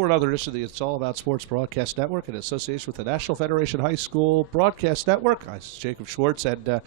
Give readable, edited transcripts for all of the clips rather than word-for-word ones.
For another edition of the It's All About Sports Broadcast Network in association with the National Federation High School Broadcast Network. I'm Jacob Schwartz, and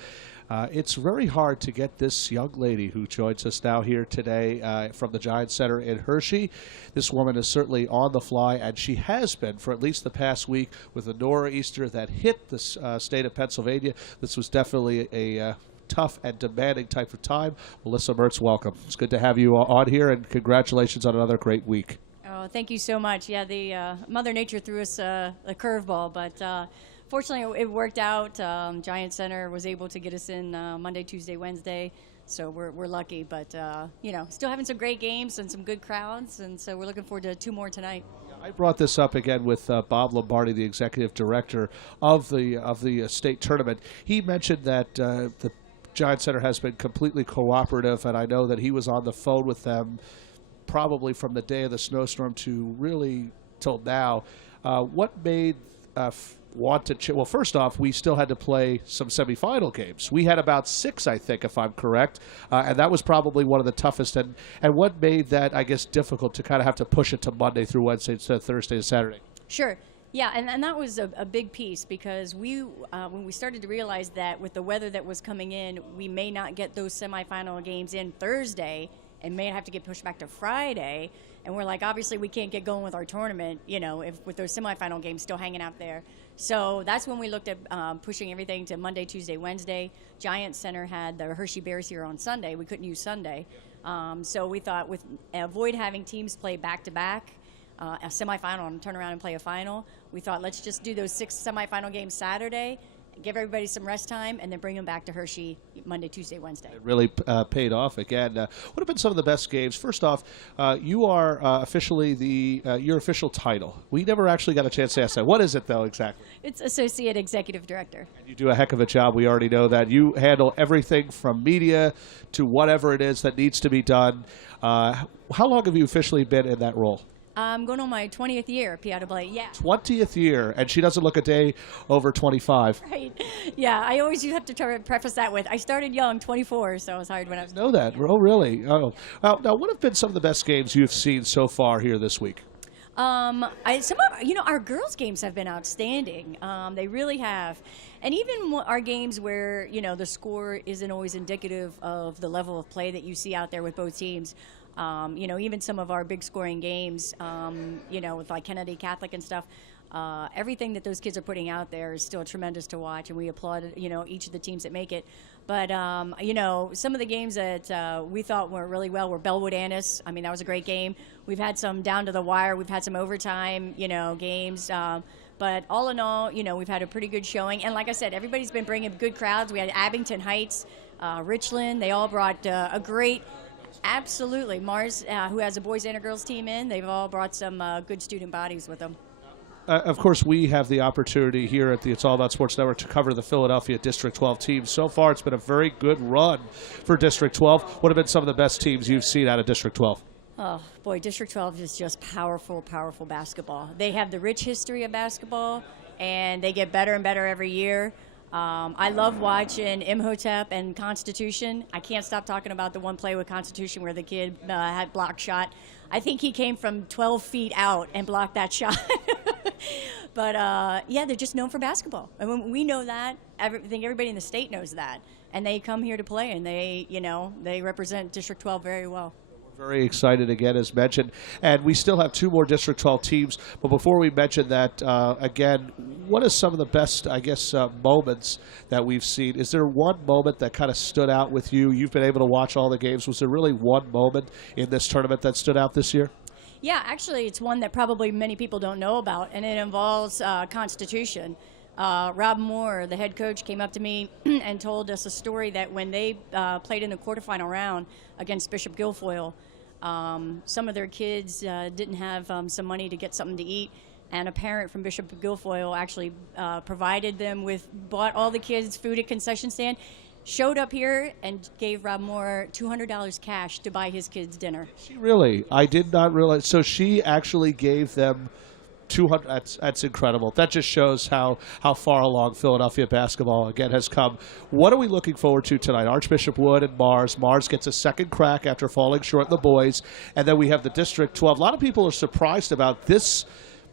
it's very hard to get this young lady who joins us now here today from the Giants Center in Hershey. This woman is certainly on the fly, and she has been for at least the past week with a nor'easter that hit the state of Pennsylvania. This was definitely a tough and demanding type of time. Melissa Mertz, welcome. It's good to have you on here, and congratulations on another great week. Oh, thank you so much. Yeah, the Mother Nature threw us a curveball, but fortunately it worked out. Giant Center was able to get us in Monday, Tuesday, Wednesday, so we're lucky. But still having some great games and some good crowds, and so we're looking forward to 2 more tonight. I brought this up again with Bob Lombardi, the executive director of the state tournament. He mentioned that the Giant Center has been completely cooperative, and I know that he was on the phone with them probably from the day of the snowstorm to really till now. What made want to well, first off, we still had to play some semifinal games. We had about 6, I think, if I'm correct, and that was probably one of the toughest. And what made that, I guess, difficult to kind of have to push it to Monday through Wednesday instead of Thursday to Saturday? Sure. Yeah, and that was a big piece because when we started to realize that with the weather that was coming in, we may not get those semifinal games in Thursday and may have to get pushed back to Friday. And we're like, obviously we can't get going with our tournament, if with those semifinal games still hanging out there. So that's when we looked at pushing everything to Monday, Tuesday, Wednesday. Giant Center had the Hershey Bears here on Sunday. We couldn't use Sunday. So we thought avoid having teams play back-to-back, a semifinal and turn around and play a final. We thought let's just do those 6 semifinal games Saturday, give everybody some rest time, and then bring them back to Hershey Monday, Tuesday, Wednesday. It really paid off again. What have been some of the best games? First off, you are officially your official title. We never actually got a chance to ask that. What is it, though, exactly? It's Associate Executive Director. And you do a heck of a job. We already know that. You handle everything from media to whatever it is that needs to be done. How long have you officially been in that role? I'm going on my 20th year, PIAA, yeah. 20th year, and she doesn't look a day over 25. Right. Yeah, I always have to try to preface that with, I started young, 24, so it was hard when I was... I know that. Oh, really? Oh. Now, what have been some of the best games you've seen so far here this week? Our girls' games have been outstanding. They really have. And even our games where, the score isn't always indicative of the level of play that you see out there with both teams. Even some of our big scoring games, with like Kennedy Catholic and stuff, everything that those kids are putting out there is still tremendous to watch, and we applaud, each of the teams that make it. But, some of the games that we thought were really well were Bellwood Annis. I mean, that was a great game. We've had some down to the wire. We've had some overtime, games. But all in all, we've had a pretty good showing. And like I said, everybody's been bringing good crowds. We had Abington Heights, Richland. They all brought a great... Absolutely. Mars, who has a boys and a girls team they've all brought some good student bodies with them. Of course, we have the opportunity here at the It's All About Sports Network to cover the Philadelphia District 12 team. So far, it's been a very good run for District 12. What have been some of the best teams you've seen out of District 12? Oh, boy, District 12 is just powerful, powerful basketball. They have the rich history of basketball, and they get better and better every year. I love watching Imhotep and Constitution. I can't stop talking about the one play with Constitution where the kid had blocked shot. I think he came from 12 feet out and blocked that shot. But, they're just known for basketball. And when we know that, I think everybody in the state knows that. And they come here to play, and they represent District 12 very well. Very excited again, as mentioned. And we still have 2 more District 12 teams. But before we mention that, again, what are some of the best, moments that we've seen? Is there one moment that kind of stood out with you? You've been able to watch all the games. Was there really one moment in this tournament that stood out this year? Yeah, actually, it's one that probably many people don't know about, and it involves Constitution. Rob Moore, the head coach, came up to me and told us a story that when they played in the quarterfinal round against Bishop Guilfoyle, some of their kids didn't have some money to get something to eat, and a parent from Bishop Guilfoyle actually provided them bought all the kids food at concession stand, showed up here and gave Rob Moore $200 cash to buy his kids dinner. She really? I did not realize. So she actually gave them 200. That's incredible. That just shows how far along Philadelphia basketball again has come. What are we looking forward to tonight? Archbishop Wood and Mars. Mars gets a second crack after falling short in the boys, and then we have the District 12. A lot of people are surprised about this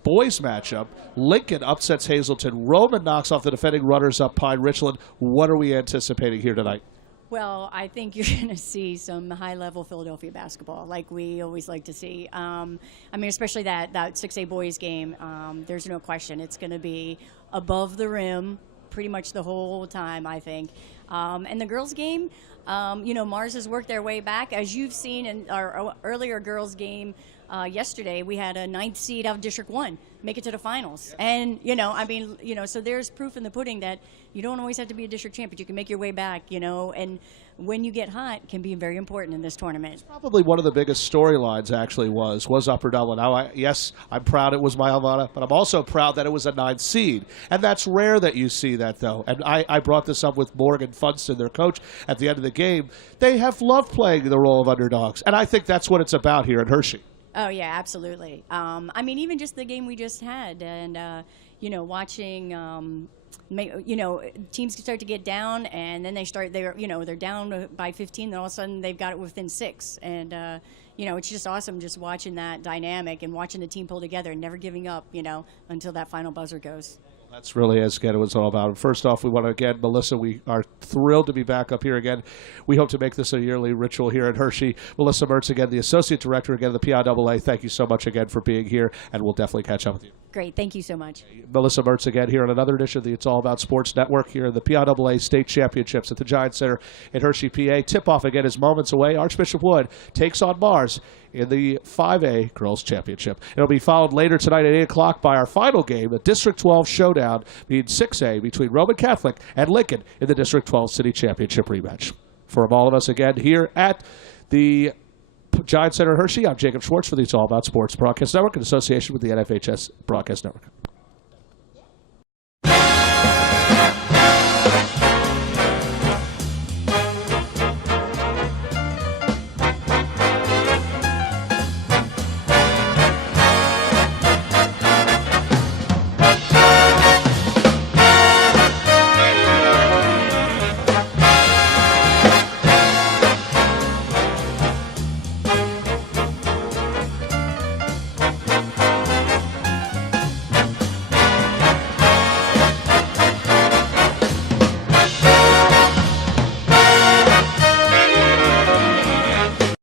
boys matchup. Lincoln upsets Hazleton. Roman knocks off the defending runners-up Pine Richland. What are we anticipating here tonight? Well, I think you're going to see some high-level Philadelphia basketball, like we always like to see. I mean, especially that 6A boys game. There's no question it's going to be above the rim pretty much the whole time, I think. And the girls' game, Mars has worked their way back. As you've seen in our earlier girls' game yesterday, we had a 9th seed out of District 1 make it to the finals. And, so there's proof in the pudding that you don't always have to be a district champion. You can make your way back, and when you get hot, can be very important in this tournament. It's probably one of the biggest storylines actually was Upper Dublin. Now, yes, I'm proud it was my alma mater, but I'm also proud that it was a 9th seed. And that's rare that you see that, though. And I brought this up with Morgan Funston, their coach, at the end of the game. They have loved playing the role of underdogs. And I think that's what it's about here in Hershey. Oh, yeah, absolutely. I mean, even just the game we just had and, watching, teams start to get down and then they're down by 15, then all of a sudden they've got it within 6. And, it's just awesome just watching that dynamic and watching the team pull together and never giving up, until that final buzzer goes. That's really as again what it's all about. First off, we want to again, Melissa, we are thrilled to be back up here again. We hope to make this a yearly ritual here at Hershey. Melissa Mertz, again, the Associate Director again of the PIAA. Thank you so much again for being here, and we'll definitely catch up with you. Great. Thank you so much. Melissa Mertz again here on another edition of the It's All About Sports Network here in the PIAA State Championships at the Giant Center in Hershey, PA. Tip-off again is moments away. Archbishop Wood takes on Mars in the 5A Girls Championship. It'll be followed later tonight at 8 o'clock by our final game, the District 12 showdown between 6A between Roman Catholic and Lincoln in the District 12 City Championship rematch. For all of us again here at the Giant Center Hershey, I'm Jacob Schwartz for the It's All About Sports Broadcast Network in association with the NFHS Broadcast Network.